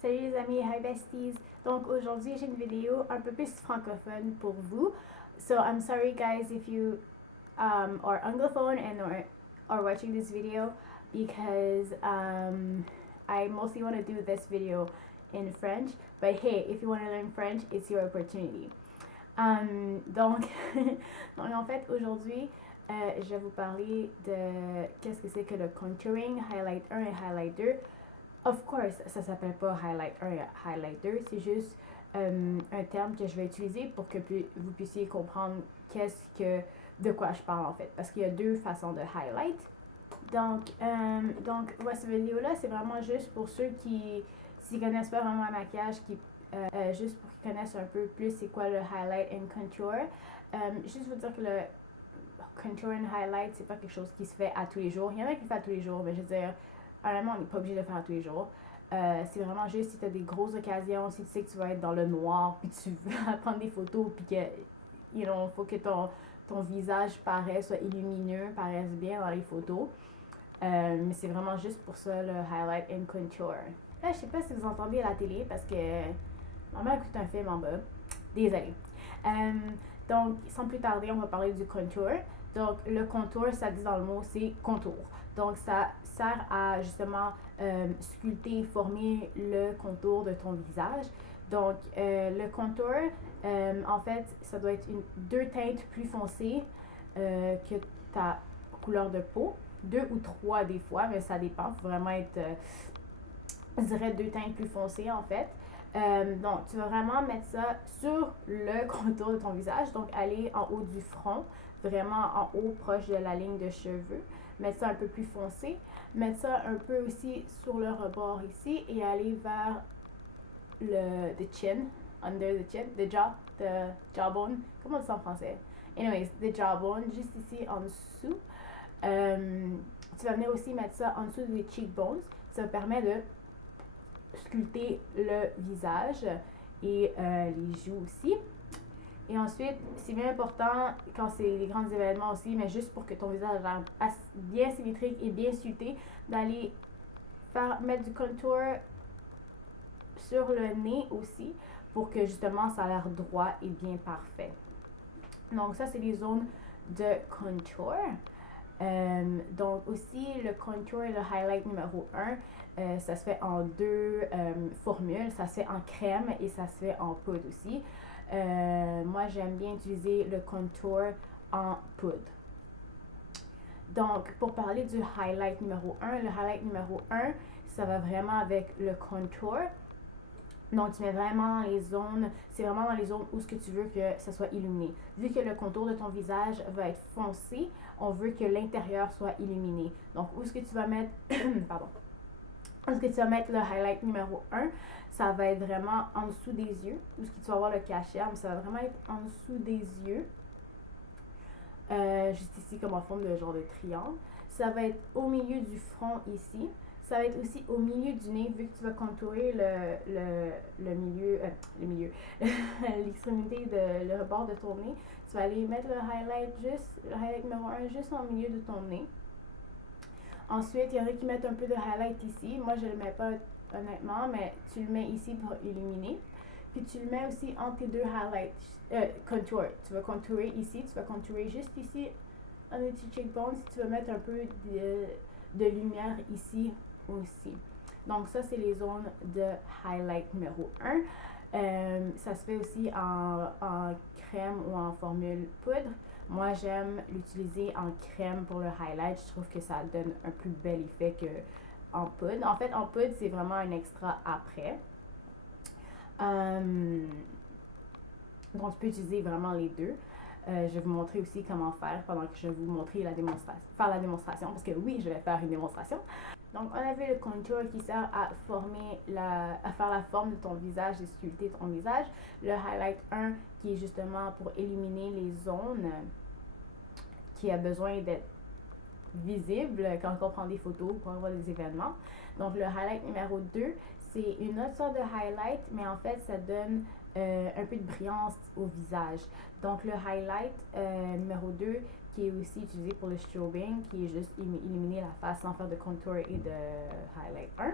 Salut les amis, hi besties. Donc aujourd'hui j'ai une vidéo un peu plus francophone pour vous. So I'm sorry guys if you are anglophone and or are watching this video because I mostly want to do this video in French. But hey, if you want to learn French, it's your opportunity. Donc, donc en fait aujourd'hui je vais vous parler de qu'est-ce que c'est que le contouring, highlight 1 et highlight 2. Of course, ça s'appelle pas highlight 1 et highlight 2, c'est juste un terme que je vais utiliser pour que vous puissiez comprendre de quoi je parle en fait. Parce qu'il y a deux façons de highlight. Donc cette vidéo-là, c'est vraiment juste pour ceux qui s'y connaissent pas vraiment le maquillage, juste pour qu'ils connaissent un peu plus c'est quoi le highlight and contour. Juste vous dire que le contour and highlight, c'est pas quelque chose qui se fait à tous les jours. Il y en a qui le font à tous les jours, mais je veux dire, honnêtement, on n'est pas obligé de le faire à tous les jours. C'est vraiment juste si tu as des grosses occasions, si tu sais que tu vas être dans le noir, puis tu veux prendre des photos, puis que, faut que ton visage soit lumineux, paraisse bien dans les photos. Mais c'est vraiment juste pour ça le highlight and contour. Là, je sais pas si vous entendez à la télé parce que ma mère écoute un film en bas. Désolée. Donc, sans plus tarder, on va parler du contour. Donc, le contour, ça dit dans le mot, c'est contour. Donc, ça sert à justement sculpter, former le contour de ton visage. Donc, le contour, en fait, ça doit être deux teintes plus foncées que ta couleur de peau. 2 ou 3 des fois, mais ça dépend. Il faut vraiment être, je dirais, 2 teintes plus foncées en fait. Donc, tu vas vraiment mettre ça sur le contour de ton visage. Donc, aller en haut du front, vraiment en haut, proche de la ligne de cheveux. Mettre ça un peu plus foncé. Mettre ça un peu aussi sur le rebord ici et aller vers the chin, under the chin, the jawbone. Comment on dit ça en français? Anyways, the jawbone, juste ici en dessous. Tu vas venir aussi mettre ça en dessous des cheekbones. Ça permet de sculpter le visage et les joues aussi. Et ensuite, c'est bien important quand c'est des grands événements aussi, mais juste pour que ton visage soit bien symétrique et bien sculpté, d'aller mettre du contour sur le nez aussi pour que justement ça a l'air droit et bien parfait. Donc ça, c'est les zones de contour. Donc aussi, le contour et le highlight numéro 1, ça se fait en deux formules. Ça se fait en crème et ça se fait en poudre aussi. Moi, j'aime bien utiliser le contour en poudre. Donc, pour parler du highlight numéro 1, le highlight numéro 1, ça va vraiment avec le contour. Donc, tu mets vraiment dans les zones, c'est vraiment dans les zones où ce que tu veux que ça soit illuminé. Vu que le contour de ton visage va être foncé, on veut que l'intérieur soit illuminé. Donc, où est-ce que tu vas mettre, pardon, où est-ce que tu vas mettre le highlight numéro 1, ça va être vraiment en dessous des yeux. Où est-ce que tu vas voir le cachet, mais ça va vraiment être en dessous des yeux. Juste ici, comme en forme de genre de triangle. Ça va être au milieu du front ici. Ça va être aussi au milieu du nez, vu que tu vas contourer le milieu, l'extrémité le rebord de ton nez. Tu vas aller mettre le highlight numéro 1 juste en milieu de ton nez. Ensuite, il y en a qui mettent un peu de highlight ici. Moi, je ne le mets pas honnêtement, mais tu le mets ici pour illuminer. Puis tu le mets aussi entre tes deux highlights, contour. Tu vas contourer ici, tu vas contourer juste ici, en tes cheekbones. Tu vas mettre un peu de lumière ici aussi. Donc ça, c'est les zones de highlight numéro 1. Ça se fait aussi en crème ou en formule poudre. Moi, j'aime l'utiliser en crème pour le highlight. Je trouve que ça donne un plus bel effet qu'en poudre. En fait, en poudre, c'est vraiment un extra après. Donc, tu peux utiliser vraiment les deux. Je vais vous montrer aussi comment faire pendant que je vais vous montrer la démonstration, parce que oui, je vais faire une démonstration. Donc, on avait le contour qui sert à faire la forme de ton visage et sculpter ton visage. Le highlight 1 qui est justement pour éliminer les zones qui a besoin d'être visible quand on prend des photos pour avoir des événements. Donc, le highlight numéro 2, c'est une autre sorte de highlight, mais en fait, ça donne un peu de brillance au visage. Donc, le highlight numéro 2, qui est aussi utilisé pour le strobing, qui est juste illuminer la face sans faire de contour et de highlight 1.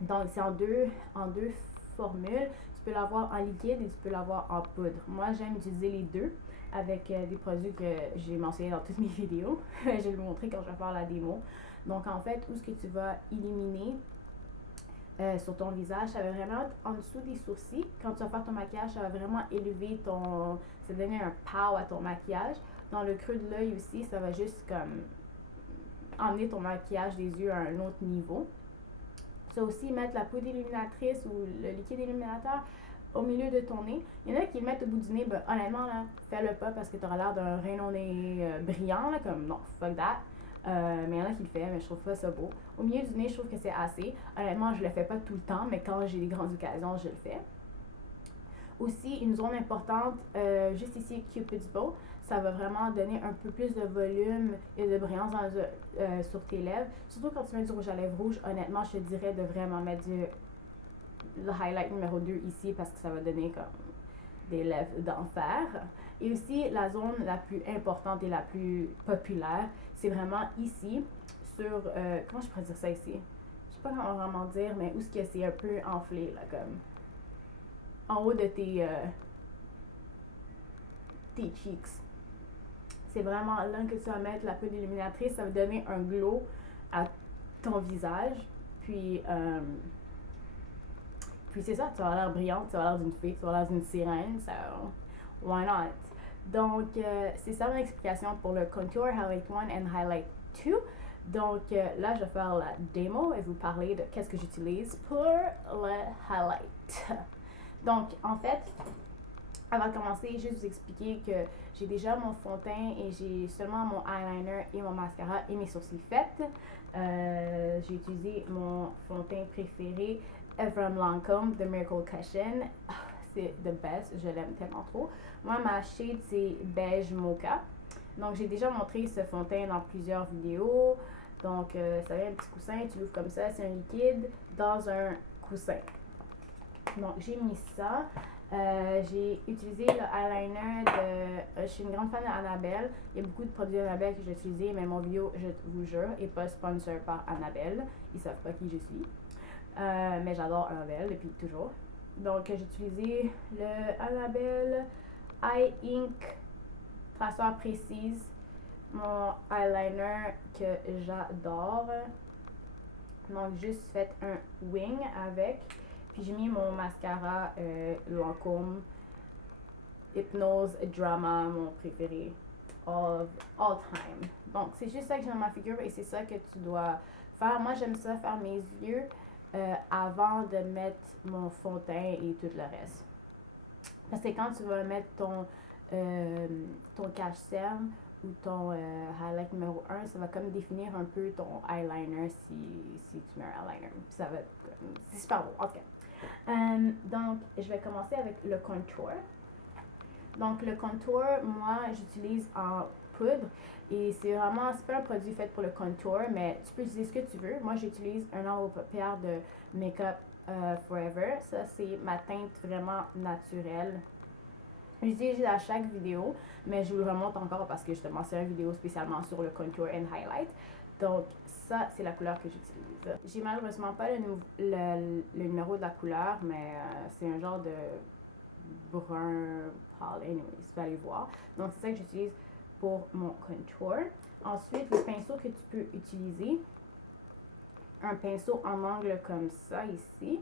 Donc, c'est en deux formules. Tu peux l'avoir en liquide et tu peux l'avoir en poudre. Moi, j'aime utiliser les deux avec des produits que j'ai mentionnés dans toutes mes vidéos. Je vais vous montrer quand je vais faire la démo. Donc, en fait, où est-ce que tu vas éliminer sur ton visage, ça va vraiment être en dessous des sourcils. Quand tu vas faire ton maquillage, ça va vraiment élever ton... ça va donner un pow à ton maquillage. Dans le creux de l'œil aussi, ça va juste comme emmener ton maquillage des yeux à un autre niveau. Tu vas aussi mettre la poudre illuminatrice ou le liquide illuminateur au milieu de ton nez. Il y en a qui le mettent au bout du nez, ben honnêtement, là, fais-le pas parce que tu auras l'air d'un rein au nez brillant, là, comme non, fuck that. Mais il y en a qui le font, mais je trouve pas ça beau. Au milieu du nez, je trouve que c'est assez. Honnêtement, je le fais pas tout le temps, mais quand j'ai des grandes occasions, je le fais. Aussi, une zone importante, juste ici, Cupid's Bow, ça va vraiment donner un peu plus de volume et de brillance sur tes lèvres. Surtout quand tu mets du rouge à lèvres rouge, honnêtement, je te dirais de vraiment mettre le highlight numéro 2 ici parce que ça va donner comme des lèvres d'enfer. Et aussi, la zone la plus importante et la plus populaire, c'est vraiment ici, sur, comment je pourrais dire ça ici? Je sais pas comment vraiment dire, mais où est-ce que c'est un peu enflé, là, comme en haut de tes cheeks. C'est vraiment là que tu vas mettre la poudre illuminatrice, ça va donner un glow à ton visage. Puis c'est ça, tu vas avoir l'air brillante, tu vas avoir l'air d'une fée, tu vas avoir l'air d'une sirène, so why not? Donc, c'est ça mon explication pour le Contour Highlight 1 and Highlight 2. Donc, là, je vais faire la démo et vous parler de qu'est-ce que j'utilise pour le highlight. Donc, en fait, avant de commencer, juste vous expliquer que j'ai déjà mon fond de teint et j'ai seulement mon eyeliner et mon mascara et mes sourcils faits. J'ai utilisé mon fond de teint préféré, Ephraim Lancôme de Miracle Cushion. C'est the best, je l'aime tellement trop. Moi, ma shade, c'est beige mocha. Donc, j'ai déjà montré ce fond de teint dans plusieurs vidéos. Donc, ça vient un petit coussin, tu l'ouvres comme ça, c'est un liquide dans un coussin. Donc, j'ai mis ça. J'ai utilisé le eyeliner de... je suis une grande fan d'Annabelle. Il y a beaucoup de produits d'Annabelle que j'ai utilisés, mais mon vidéo, je vous jure, n'est pas sponsor par Annabelle. Ils savent pas qui je suis. Mais j'adore Annabelle depuis toujours. Donc, j'ai utilisé le Annabelle Eye Ink Traceur Précise. Mon eyeliner que j'adore. Donc, juste fait un wing avec. Puis j'ai mis mon mascara Lancôme Hypnose Drama, mon préféré of all time. Donc c'est juste ça que j'ai dans ma figure et c'est ça que tu dois faire. Moi j'aime ça faire mes yeux avant de mettre mon fond de teint et tout le reste. Parce que quand tu vas mettre ton cache-cerne ou ton highlight numéro 1, ça va comme définir un peu ton eyeliner si tu mets un eyeliner. Puis ça va être c'est super beau, en tout cas. Donc, je vais commencer avec le contour. Donc, le contour, moi, j'utilise en poudre. Et c'est vraiment, c'est pas un produit fait pour le contour, mais tu peux utiliser ce que tu veux. Moi, j'utilise un enlevé paupières de Makeup Forever. Ça, c'est ma teinte vraiment naturelle. J'utilise à chaque vidéo, mais je vous le remonte encore parce que justement, c'est une vidéo spécialement sur le contour and highlight. Donc, ça, c'est la couleur que j'utilise. J'ai malheureusement pas le numéro de la couleur, mais c'est un genre de brun pâle. Anyways, vous allez voir. Donc, c'est ça que j'utilise pour mon contour. Ensuite, le pinceau que tu peux utiliser, un pinceau en angle comme ça ici,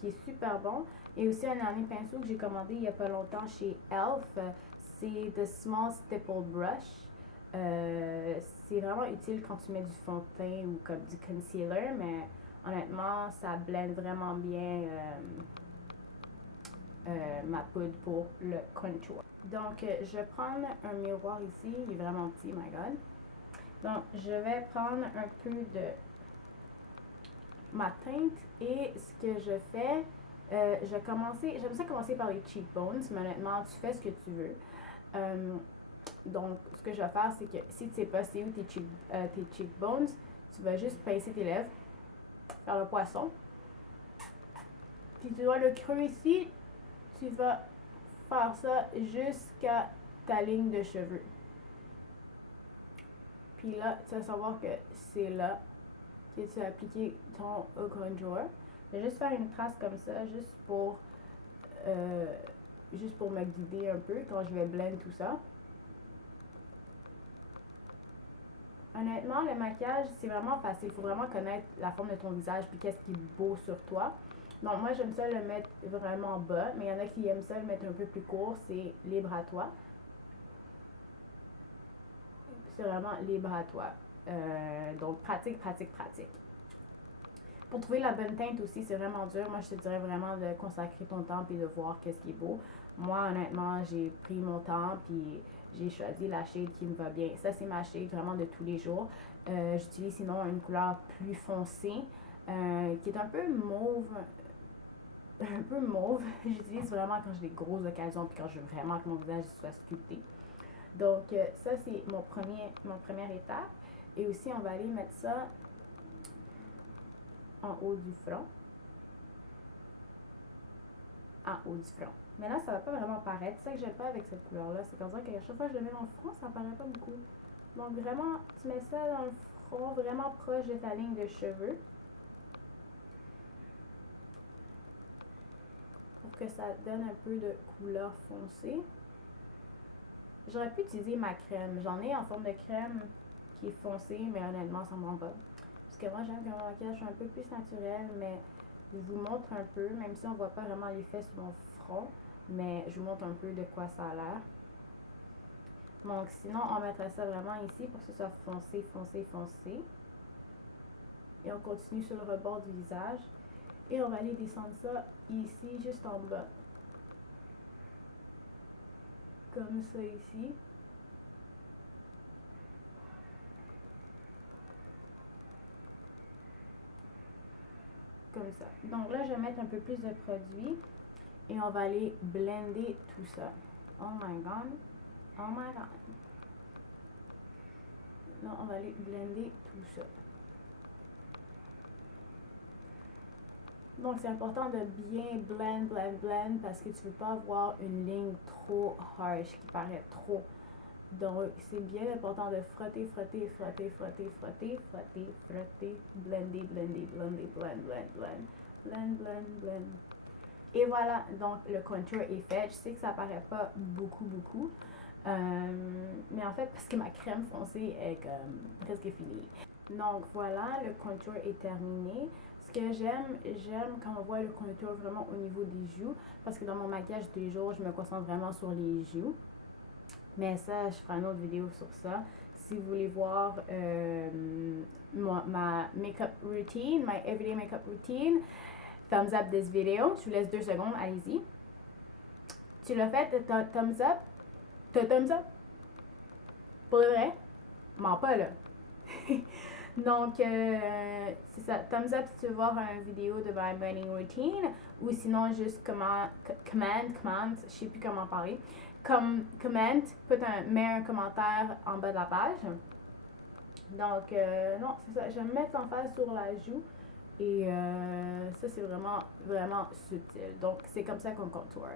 qui est super bon. Et aussi un dernier pinceau que j'ai commandé il n'y a pas longtemps chez e.l.f. C'est The Small Stipple Brush. C'est vraiment utile quand tu mets du fond de teint ou comme du concealer, mais honnêtement, ça blende vraiment bien ma poudre pour le contour. Donc, je vais prendre un miroir ici, il est vraiment petit, my god. Donc, je vais prendre un peu de ma teinte et ce que je fais, j'aime ça commencer par les cheekbones, mais honnêtement, tu fais ce que tu veux. Donc, ce que je vais faire, c'est que si tu sais pas c'est où tes cheekbones, tu vas juste pincer tes lèvres, faire le poisson. Puis tu vois le creux ici, tu vas faire ça jusqu'à ta ligne de cheveux. Puis là, tu vas savoir que c'est là que tu vas appliquer ton contour. Je vais juste faire une trace comme ça, juste pour me guider un peu quand je vais blend tout ça. Honnêtement, le maquillage, c'est vraiment facile. Il faut vraiment connaître la forme de ton visage puis qu'est-ce qui est beau sur toi. Donc, moi, j'aime ça le mettre vraiment bas, mais il y en a qui aiment ça le mettre un peu plus court. C'est libre à toi. C'est vraiment libre à toi. Donc, pratique, pratique, pratique. Pour trouver la bonne teinte aussi, c'est vraiment dur. Moi, je te dirais vraiment de consacrer ton temps et de voir qu'est-ce qui est beau. Moi, honnêtement, j'ai pris mon temps puis j'ai choisi la shade qui me va bien. Ça, c'est ma shade vraiment de tous les jours. J'utilise sinon une couleur plus foncée qui est un peu mauve. Un peu mauve. J'utilise vraiment quand j'ai des grosses occasions puis quand je veux vraiment que mon visage soit sculpté. Donc, ça, c'est mon première étape. Et aussi, on va aller mettre ça en haut du front. En haut du front. Mais là, ça va pas vraiment paraître. C'est ça que j'aime pas avec cette couleur-là. C'est comme ça qu'à chaque fois que je le mets dans le front, ça paraît pas beaucoup. Donc, vraiment, tu mets ça dans le front, vraiment proche de ta ligne de cheveux. Pour que ça donne un peu de couleur foncée. J'aurais pu utiliser ma crème. J'en ai en forme de crème qui est foncée, mais honnêtement, ça me rend pas. Parce que moi, j'aime que mon maquillage soit un peu plus naturel, mais je vous montre un peu, même si on voit pas vraiment l'effet sur mon front, mais je vous montre un peu de quoi ça a l'air. Donc, sinon, on mettrait ça vraiment ici pour que ce soit foncé, foncé, foncé. Et on continue sur le rebord du visage. Et on va aller descendre ça ici, juste en bas. Comme ça ici. Comme ça. Donc là, je vais mettre un peu plus de produit. Et on va aller blender tout ça. Oh my god. Oh my god. Là, on va aller blender tout ça. Donc, c'est important de bien blend parce que tu ne veux pas avoir une ligne trop harsh qui paraît trop. Donc, c'est bien important de frotter, frotter, frotter, frotter, frotter, frotter, frotter, blender, blender, blender, blend, blend, blend, blend, blend, blend. Et voilà, donc le contour est fait. Je sais que ça paraît pas beaucoup, mais en fait, parce que ma crème foncée est comme presque finie. Donc voilà, le contour est terminé. Ce que j'aime quand on voit le contour vraiment au niveau des joues, parce que dans mon maquillage tous les jours, je me concentre vraiment sur les joues. Mais ça, je ferai une autre vidéo sur ça. Si vous voulez voir ma makeup routine, my everyday makeup routine, thumbs up this video. Je vous laisse 2 secondes, allez-y. Tu l'as fait, thumbs up? T'as thumbs up? Pour le vrai? Mens pas là. Donc, c'est ça. Thumbs up si tu veux voir une vidéo de my morning routine. Ou sinon, juste comment, je sais plus comment parler. Comment, mets un commentaire en bas de la page. Donc, non, c'est ça. Je vais me mettre l'emphase sur la joue. Et ça, c'est vraiment, vraiment subtil. Donc, c'est comme ça qu'on contour.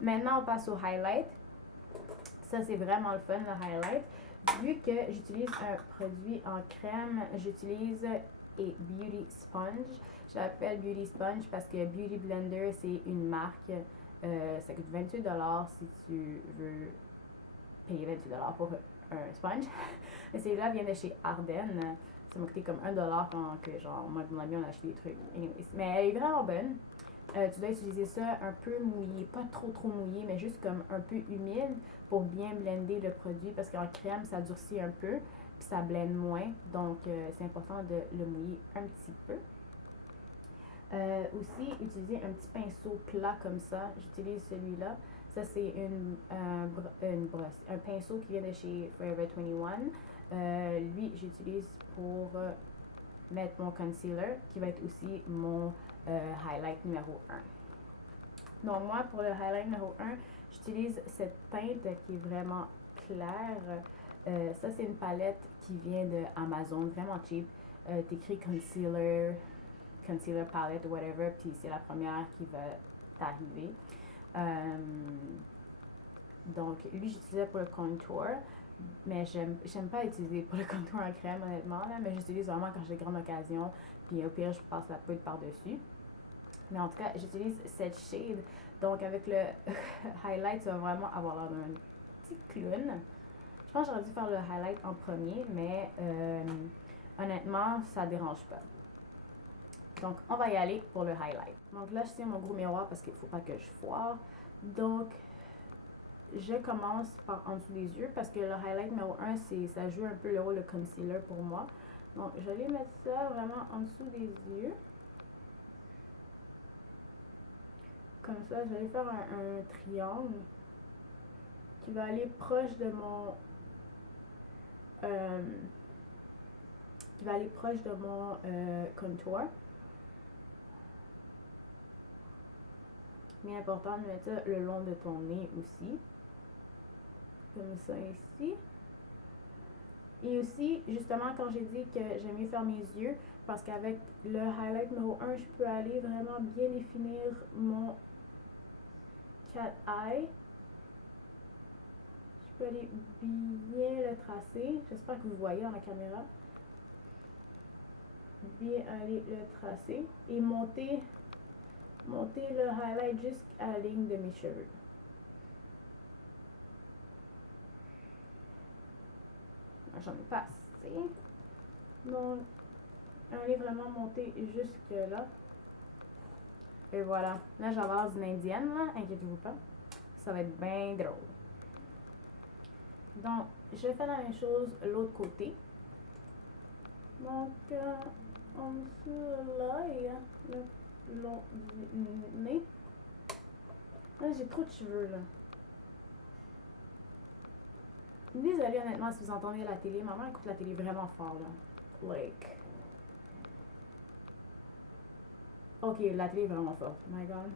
Maintenant, on passe au highlight. Ça, c'est vraiment le fun, le highlight. Vu que j'utilise un produit en crème, j'utilise a Beauty Sponge. Je l'appelle Beauty Sponge parce que Beauty Blender, c'est une marque. Ça coûte 28$ si tu veux payer 28$ pour un sponge. Mais celui-là vient de chez Ardennes. Ça m'a coûté comme 1$ quand que, genre, moi et mon ami, on a acheté des trucs. Anyways. Mais elle est vraiment bonne. Tu dois utiliser ça un peu mouillé, pas trop mouillé, mais juste comme un peu humide pour bien blender le produit parce qu'en crème, ça durcit un peu puis ça blende moins. Donc, c'est important de le mouiller un petit peu. Aussi, utiliser un petit pinceau plat comme ça. J'utilise celui-là. Ça, c'est une brosse, un pinceau qui vient de chez Forever 21. Lui, j'utilise pour mettre mon concealer, qui va être aussi mon highlight numéro 1. Donc, moi, pour le highlight numéro 1, j'utilise cette teinte qui est vraiment claire. Ça, c'est une palette qui vient de Amazon, vraiment cheap. T'écris concealer palette ou whatever, puis c'est la première qui va t'arriver. Donc, lui, j'utilisais pour le contour, mais j'aime pas utiliser pour le contour en crème, honnêtement, là, mais j'utilise vraiment quand j'ai grande occasion, puis au pire, je passe la poudre par-dessus. Mais en tout cas, j'utilise cette shade. Donc, avec le highlight, tu vas vraiment avoir l'air d'un petit clown. Je pense que j'aurais dû faire le highlight en premier, mais honnêtement, ça dérange pas. Donc, on va y aller pour le highlight. Donc là, je tiens mon gros miroir parce qu'il ne faut pas que je foire. Donc, je commence par en dessous des yeux parce que le highlight numéro 1, ça joue un peu le rôle de concealer pour moi. Donc, je vais mettre ça vraiment en dessous des yeux. Comme ça, je vais faire un triangle qui va aller proche de mon... contour. Mais important de mettre ça le long de ton nez aussi. Comme ça ici. Et aussi, justement, quand j'ai dit que j'aime mieux faire mes yeux, parce qu'avec le highlight numéro 1, je peux aller vraiment bien définir mon cat eye. Je peux aller bien le tracer. J'espère que vous voyez dans la caméra. Bien aller le tracer. Et monter le highlight jusqu'à la ligne de mes cheveux. J'en ai pas assez. Donc, aller vraiment monter jusque là. Et voilà. Là, j'ai l'air d'une indienne, là. Inquiétez-vous pas. Ça va être bien drôle. Donc, je fais la même chose l'autre côté. Donc, en dessous là, il y a le long du nez. Là, j'ai trop de cheveux, là. Désolée, honnêtement, si vous entendez la télé. Ma mère écoute la télé vraiment fort, là. Like. Ok, la télé est vraiment forte. Oh my god.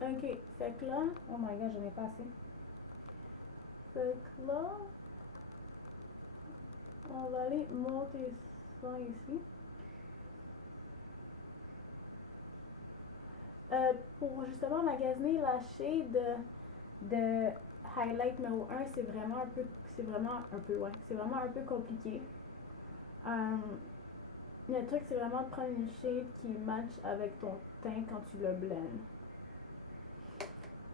Ok, fait que là. Oh my god, j'en ai pas assez. Fait que là. On va aller monter ça ici. Pour justement magasiner la shade de highlight numéro 1, c'est vraiment un peu loin. C'est vraiment un peu compliqué. Le truc, c'est vraiment de prendre une shade qui match avec ton teint quand tu le blends.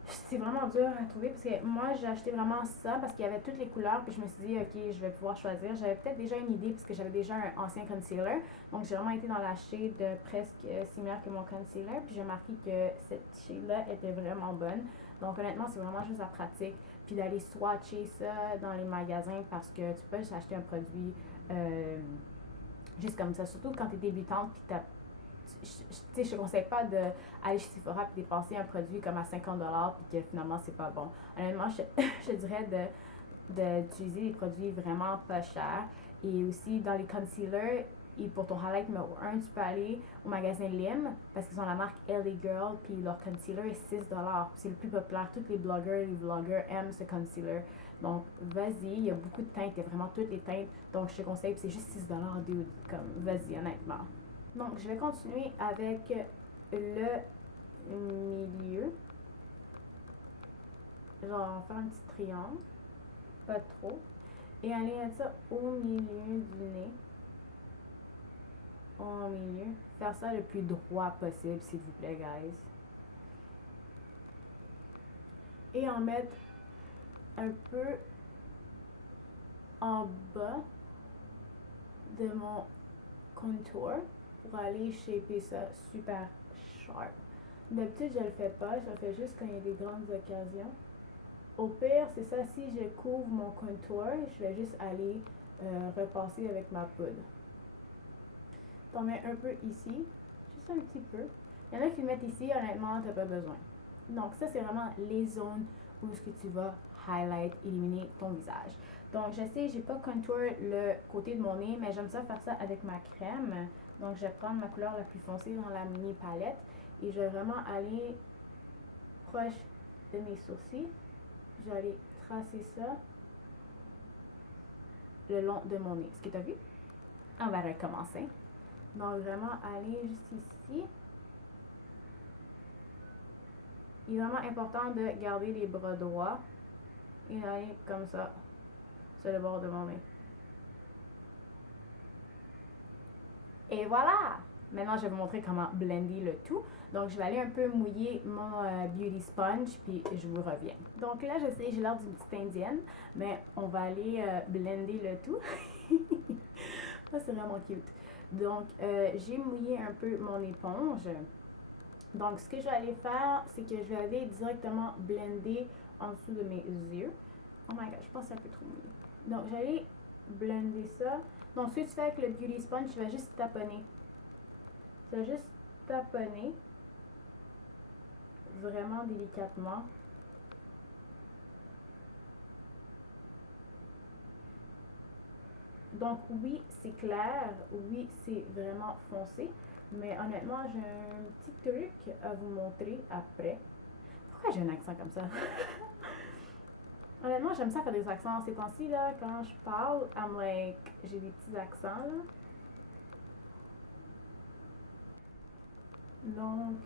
C'est vraiment dur à trouver parce que moi, j'ai acheté vraiment ça parce qu'il y avait toutes les couleurs. Puis je me suis dit, ok, je vais pouvoir choisir. J'avais peut-être déjà une idée parce que j'avais déjà un ancien concealer. Donc, j'ai vraiment été dans la shade presque similaire que mon concealer. Puis j'ai remarqué que cette shade-là était vraiment bonne. Donc, honnêtement, c'est vraiment juste la pratique. Puis d'aller swatcher ça dans les magasins parce que tu peux juste acheter un produit juste comme ça. Surtout quand tu es débutante puis je te conseille pas d'aller chez Sephora et dépenser un produit comme à 50$ puis que finalement c'est pas bon. Honnêtement, je dirais d'utiliser des produits vraiment pas chers. Et aussi dans les concealers, et pour ton highlight numéro 1, tu peux aller au magasin Lim parce qu'ils ont la marque LA Girl puis leur concealer est 6$. C'est le plus populaire. Tous les blogueurs, les vloggers aiment ce concealer. Donc vas-y, il y a beaucoup de teintes, il y a vraiment toutes les teintes. Donc je te conseille, c'est juste 6$, dude. Comme vas-y, honnêtement. Donc, je vais continuer avec le milieu. Genre, faire un petit triangle. Pas trop. Et aller mettre ça au milieu du nez. Au milieu. Faire ça le plus droit possible, s'il vous plaît, guys. Et en mettre un peu en bas de mon contour pour aller shaper ça super sharp. D'habitude, je le fais pas, je le fais juste quand il y a des grandes occasions. Au pire, c'est ça, si je couvre mon contour, je vais juste aller repasser avec ma poudre. T'en mets un peu ici, juste un petit peu. Il y en a qui le mettent ici, honnêtement, t'as pas besoin. Donc ça, c'est vraiment les zones où est-ce que tu vas highlight, éliminer ton visage. Donc je sais, j'ai pas contour le côté de mon nez, mais j'aime ça faire ça avec ma crème. Donc je vais prendre ma couleur la plus foncée dans la mini palette et je vais vraiment aller proche de mes sourcils. Je vais aller tracer ça le long de mon nez. Est-ce que tu as vu? On va recommencer. Donc vraiment aller juste ici. Il est vraiment important de garder les bras droits et d'aller comme ça sur le bord de mon nez. Et voilà! Maintenant, je vais vous montrer comment blender le tout. Donc, je vais aller un peu mouiller mon beauty sponge, puis je vous reviens. Donc là, je sais, j'ai l'air d'une petite indienne, mais on va aller blender le tout. Ça, c'est vraiment cute. Donc, j'ai mouillé un peu mon éponge. Donc, ce que je vais aller faire, c'est que je vais aller directement blender en dessous de mes yeux. Oh my god, je pense que c'est un peu trop mouillé. Donc, je vais aller blender ça. Donc, ce que tu fais avec le beauty sponge, tu vas juste taponner. Tu vas juste taponner vraiment délicatement. Donc oui, c'est clair, oui, c'est vraiment foncé, mais honnêtement, j'ai un petit truc à vous montrer après. Pourquoi j'ai un accent comme ça? Honnêtement, j'aime ça faire des accents. Ces temps-ci, là, quand je parle, I'm like, j'ai des petits accents, là. Donc,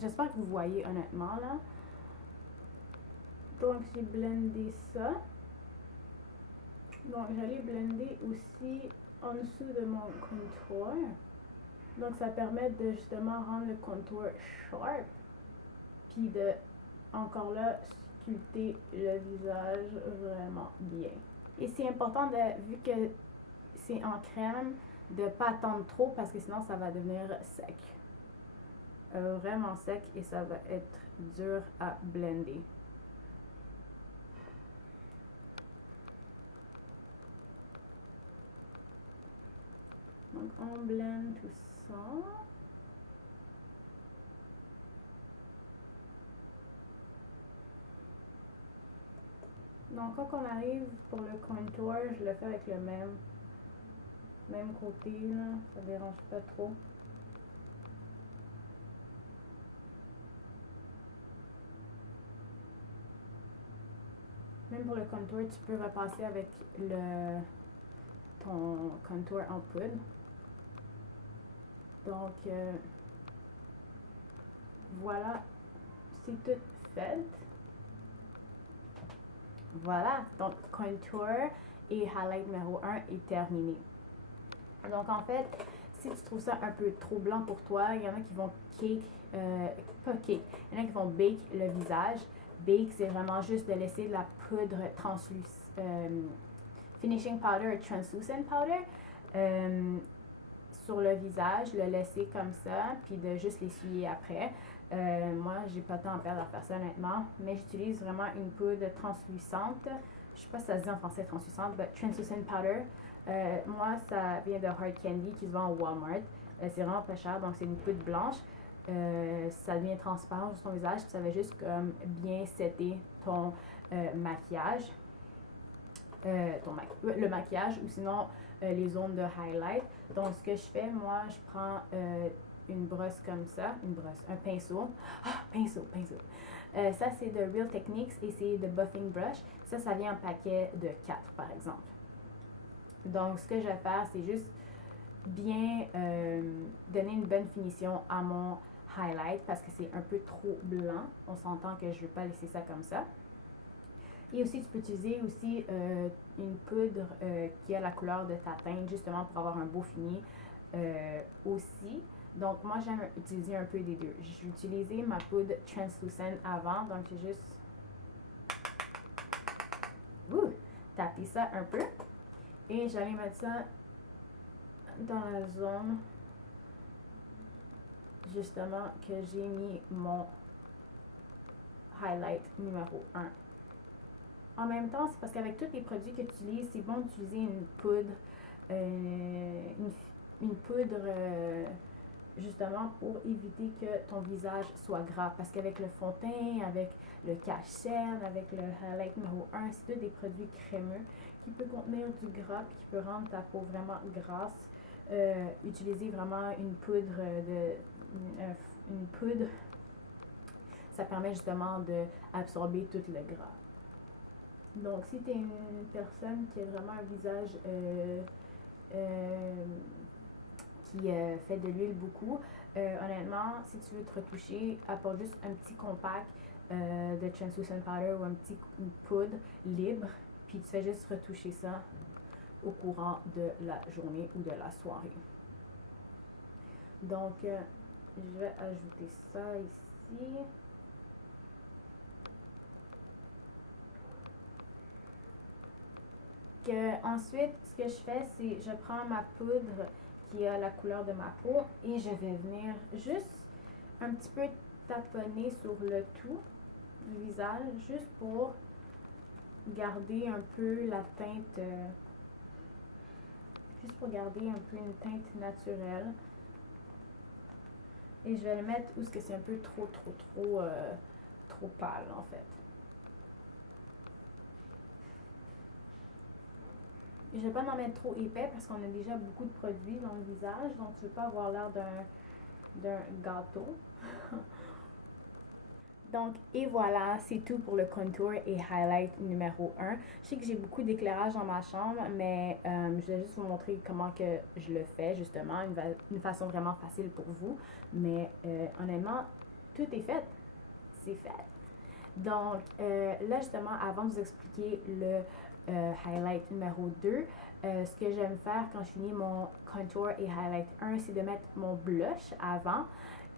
j'espère que vous voyez honnêtement, là. Donc, j'ai blendé ça. Donc, j'allais blender aussi en dessous de mon contour. Donc, ça permet de justement rendre le contour sharp. Puis de, encore là, sculpter le visage vraiment bien. Et c'est important, vu que c'est en crème, de ne pas attendre trop parce que sinon ça va devenir sec. Vraiment sec et ça va être dur à blender. Donc on blende tout ça. Donc quand on arrive pour le contour, je le fais avec le même côté là, ça dérange pas trop. Même pour le contour, tu peux repasser avec ton contour en poudre. Donc voilà, c'est tout fait. Voilà, donc contour et highlight numéro 1 est terminé. Donc en fait, si tu trouves ça un peu trop blanc pour toi, il y en a qui vont pas cake, il y en a qui vont bake le visage. Bake, c'est vraiment juste de laisser de la poudre finishing powder, translucent powder sur le visage, le laisser comme ça, puis de juste l'essuyer après. Moi, j'ai pas tant à perdre à faire ça honnêtement, mais j'utilise vraiment une poudre translucente. Je sais pas si ça se dit en français translucente, mais translucent powder. Moi, ça vient de Hard Candy qui se vend au Walmart. C'est vraiment pas cher, donc c'est une poudre blanche. Ça devient transparent sur ton visage, puis ça va juste comme bien setter ton maquillage. Le maquillage ou sinon les zones de highlight. Donc, ce que je fais, moi, je prends une brosse comme ça, un pinceau. Ah, pinceau. Ça, c'est de Real Techniques et c'est de Buffing Brush. Ça vient en paquet de 4, par exemple. Donc, ce que je vais faire, c'est juste bien donner une bonne finition à mon highlight parce que c'est un peu trop blanc. On s'entend que je ne veux pas laisser ça comme ça. Et aussi, tu peux utiliser aussi une poudre qui a la couleur de ta teinte, justement pour avoir un beau fini aussi. Donc, moi, j'aime utiliser un peu des deux. J'ai utilisé ma poudre translucent avant, donc j'ai juste taper ça un peu. Et j'allais mettre ça dans la zone, justement, que j'ai mis mon highlight numéro 1. En même temps, c'est parce qu'avec tous les produits que tu utilises, c'est bon d'utiliser une poudre, justement pour éviter que ton visage soit gras. Parce qu'avec le fond de teint, avec le cache-cerne, avec le highlight numéro 1, c'est tous des produits crémeux qui peuvent contenir du gras et qui peut rendre ta peau vraiment grasse. Utiliser vraiment une poudre ça permet justement d'absorber tout le gras. Donc, si tu es une personne qui a vraiment un visage qui fait de l'huile beaucoup, honnêtement, si tu veux te retoucher, apporte juste un petit compact de translucent powder ou une poudre libre, puis tu fais juste retoucher ça au courant de la journée ou de la soirée. Donc, je vais ajouter ça ici. Ensuite, ce que je fais, c'est je prends ma poudre qui a la couleur de ma peau et je vais venir juste un petit peu taponner sur le tout du visage, juste pour garder un peu la teinte, juste pour garder un peu une teinte naturelle. Et je vais le mettre où c'est un peu trop pâle en fait. Je ne vais pas en mettre trop épais parce qu'on a déjà beaucoup de produits dans le visage, donc tu ne veux pas avoir l'air d'un gâteau. Donc, et voilà, c'est tout pour le contour et highlight numéro 1. Je sais que j'ai beaucoup d'éclairage dans ma chambre, mais je vais juste vous montrer comment que je le fais, justement, une façon vraiment facile pour vous. Mais honnêtement, tout est fait. C'est fait. Donc, là, justement, avant de vous expliquer le highlight numéro 2, ce que j'aime faire quand je finis mon contour et highlight 1, c'est de mettre mon blush avant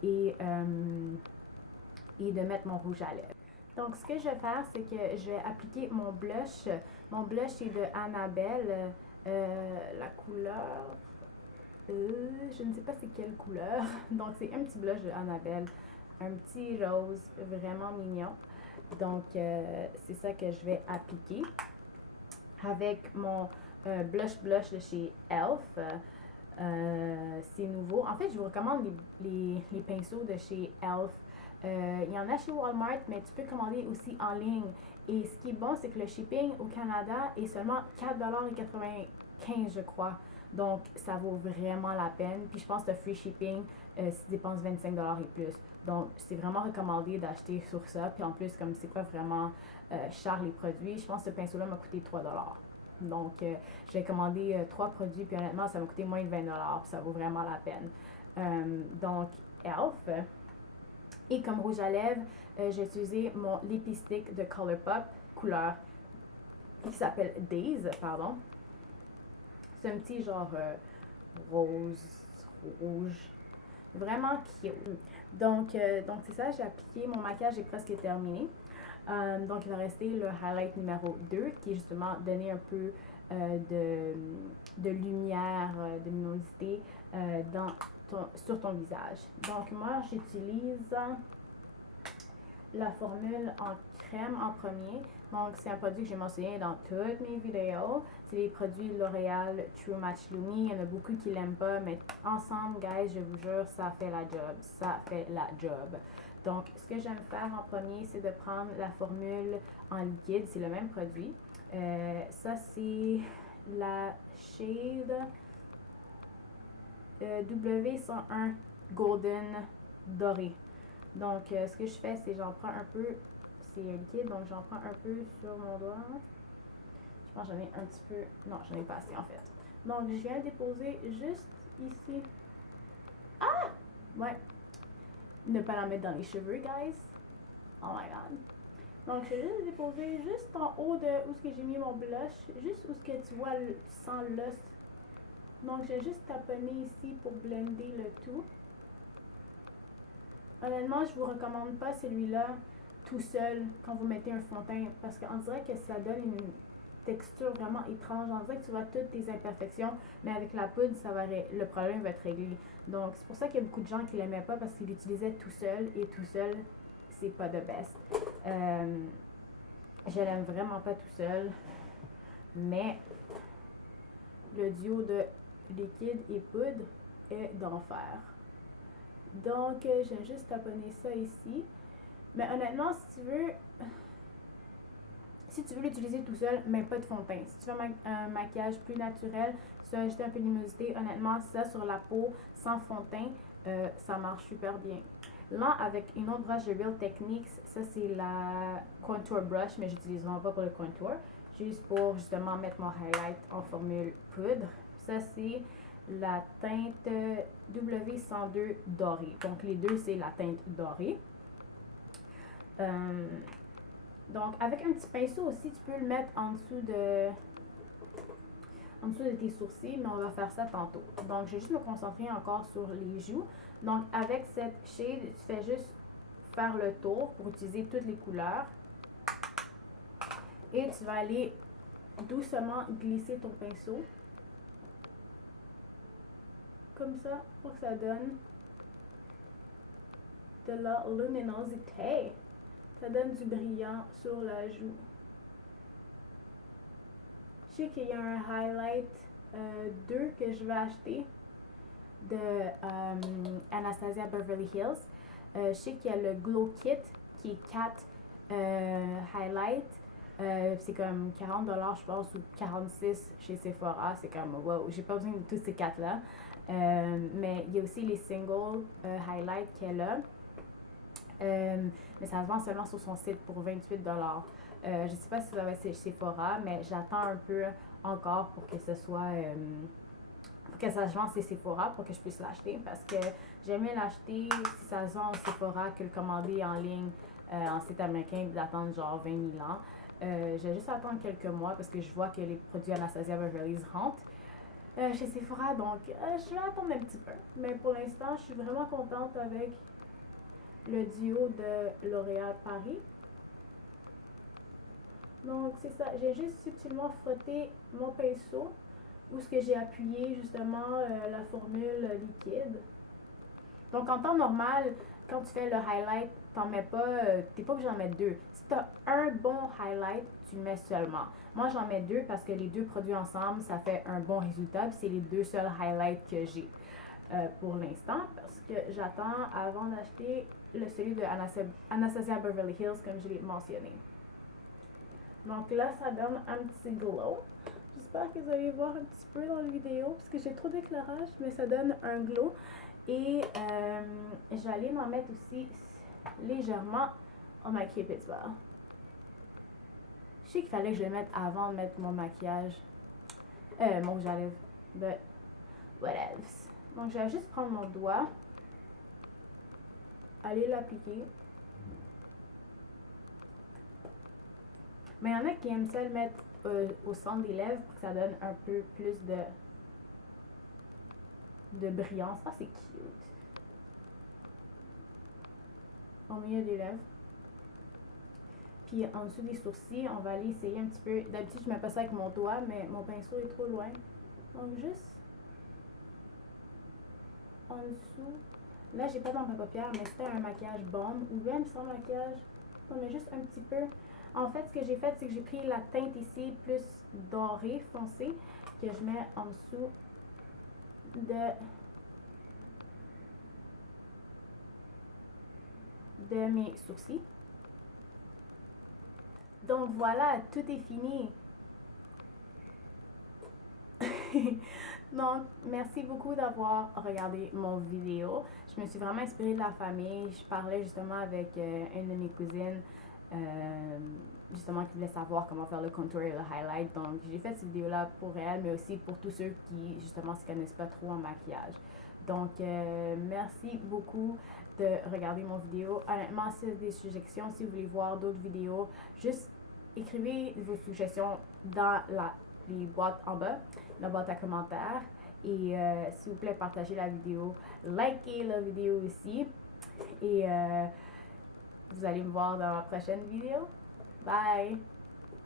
et de mettre mon rouge à lèvres. Donc, ce que je vais faire, c'est que je vais appliquer mon blush. Mon blush est de Annabelle. La couleur, je ne sais pas c'est quelle couleur. Donc, c'est un petit blush de Annabelle. Un petit rose vraiment mignon. Donc, c'est ça que je vais appliquer. Avec mon blush de chez e.l.f. C'est nouveau. En fait, je vous recommande les pinceaux de chez e.l.f. Il y en a chez Walmart, mais tu peux commander aussi en ligne. Et ce qui est bon, c'est que le shipping au Canada est seulement 4,95 $, je crois. Donc, ça vaut vraiment la peine. Puis, je pense que le free shipping si tu dépenses 25 $ et plus. Donc, c'est vraiment recommandé d'acheter sur ça. Puis, en plus, comme c'est pas vraiment cher les produits, je pense que ce pinceau-là m'a coûté 3 $. Donc, j'ai commandé 3 produits, puis honnêtement, ça m'a coûté moins de 20 $, puis ça vaut vraiment la peine. Donc, e.l.f. Et comme rouge à lèvres, j'ai utilisé mon lipstick de Colourpop, couleur qui s'appelle Days, pardon. C'est un petit genre rose, rouge, vraiment cute. Donc c'est ça, j'ai appliqué, mon maquillage est presque terminé. Donc, il va rester le highlight numéro 2, qui est justement donner un peu de lumière, de luminosité sur ton visage. Donc, moi, j'utilise la formule en crème en premier. Donc, c'est un produit que j'ai mentionné dans toutes mes vidéos. C'est les produits L'Oréal True Match Lumi. Il y en a beaucoup qui l'aiment pas, mais ensemble, guys, je vous jure, ça fait la job. Ça fait la job. Donc, ce que j'aime faire en premier, c'est de prendre la formule en liquide. C'est le même produit. Ça, c'est la shade W101 Golden Doré. Donc, ce que je fais, c'est j'en prends un peu, c'est liquide, donc j'en prends un peu sur mon doigt. Je pense que j'en ai un petit peu, non, j'en ai pas assez en fait. Donc, je viens déposer juste ici. Ah! Ouais. Ne pas la mettre dans les cheveux, guys. Oh my god. Donc, je vais juste déposer juste en haut de où est-ce que j'ai mis mon blush, juste où est-ce que tu vois, tu sens l'os. Donc, je vais juste taponner ici pour blender le tout. Honnêtement, je vous recommande pas celui-là tout seul quand vous mettez un fond de teint parce qu'on dirait que ça donne une texture vraiment étrange. On dirait que tu vois toutes tes imperfections, mais avec la poudre, le problème va être réglé. Donc, c'est pour ça qu'il y a beaucoup de gens qui l'aimaient pas parce qu'ils l'utilisaient tout seul et tout seul, c'est pas de best. Je l'aime vraiment pas tout seul, mais le duo de liquide et poudre est d'enfer. Donc, je vais juste taponner ça ici. Mais honnêtement, si tu veux l'utiliser tout seul, mais pas de fond de teint. Si tu veux un maquillage plus naturel, tu veux ajouter un peu de luminosité, honnêtement, ça sur la peau, sans fond de teint, ça marche super bien. Là, avec une autre broche de Real Techniques, ça c'est la Contour Brush, mais j'utilise vraiment pas pour le contour. Juste pour justement mettre mon highlight en formule poudre. Ça c'est la teinte W102 dorée. Donc les deux, c'est la teinte dorée. Donc avec un petit pinceau aussi, tu peux le mettre en dessous en dessous de tes sourcils, mais on va faire ça tantôt. Donc, je vais juste me concentrer encore sur les joues. Donc, avec cette shade, tu fais juste faire le tour pour utiliser toutes les couleurs. Et tu vas aller doucement glisser ton pinceau. Comme ça, pour que ça donne de la luminosité. Ça donne du brillant sur la joue. Je sais qu'il y a un highlight 2 que je vais acheter de Anastasia Beverly Hills. Je sais qu'il y a le Glow Kit qui est 4 highlights. C'est comme 40$ je pense, ou 46$ chez Sephora. C'est comme wow, j'ai pas besoin de tous ces 4-là. Mais il y a aussi les single highlights qu'elle a. Mais ça se vend seulement sur son site pour 28$. Je sais pas si ça va être chez Sephora, mais j'attends un peu encore pour que ce soit pour que ça se vende chez Sephora pour que je puisse l'acheter, parce que j'aime mieux l'acheter si ça se vend au Sephora que le commander en ligne en site américain et d'attendre genre 20 000 ans. Je vais juste attendre quelques mois parce que je vois que les produits Anastasia Beverly Hills rentrent chez Sephora, donc je vais attendre un petit peu. Mais pour l'instant, je suis vraiment contente avec le duo de L'Oréal Paris. Donc c'est ça, j'ai juste subtilement frotté mon pinceau où ce que j'ai appuyé justement la formule liquide. Donc en temps normal, quand tu fais le highlight, t'en mets pas, t'es pas obligé d'en mettre 2. Si t'as un bon highlight, tu le mets seulement. Moi j'en mets 2 parce que les 2 produits ensemble, ça fait un bon résultat. Puis c'est les 2 seuls highlights que j'ai pour l'instant, parce que j'attends avant d'acheter celui de Anastasia Beverly Hills comme je l'ai mentionné. Donc là, ça donne un petit glow. J'espère que vous allez voir un petit peu dans la vidéo parce que j'ai trop d'éclairage, mais ça donne un glow. Et j'allais m'en mettre aussi légèrement on my Cupid's bow. Je sais qu'il fallait que je le mette avant de mettre mon maquillage, mon rouge à lèvres, but whatever. Donc je vais juste prendre mon doigt, aller l'appliquer. Mais il y en a qui aiment ça le mettre au centre des lèvres pour que ça donne un peu plus de brillance. Ah, c'est cute. Au milieu des lèvres. Puis en dessous des sourcils, on va aller essayer un petit peu. D'habitude, je mets pas ça avec mon doigt, mais mon pinceau est trop loin. Donc juste en dessous. Là, j'ai pas dans ma paupière, mais c'était un maquillage bombe ou même sans maquillage. On met juste un petit peu. En fait, ce que j'ai fait, c'est que j'ai pris la teinte ici plus dorée, foncée, que je mets en dessous de mes sourcils. Donc voilà, tout est fini. Donc, merci beaucoup d'avoir regardé mon vidéo. Je me suis vraiment inspirée de la famille. Je parlais justement avec une de mes cousines, justement, qui voulait savoir comment faire le contour et le highlight. Donc, j'ai fait cette vidéo-là pour elle, mais aussi pour tous ceux qui, justement, se connaissent pas trop en maquillage. Donc, merci beaucoup de regarder mon vidéo. Honnêtement, si vous avez des suggestions, si vous voulez voir d'autres vidéos, juste écrivez vos suggestions dans les boîtes en bas, la boîte à commentaires. Et s'il vous plaît, partagez la vidéo, likez la vidéo aussi. Et vous allez me voir dans ma prochaine vidéo. Bye!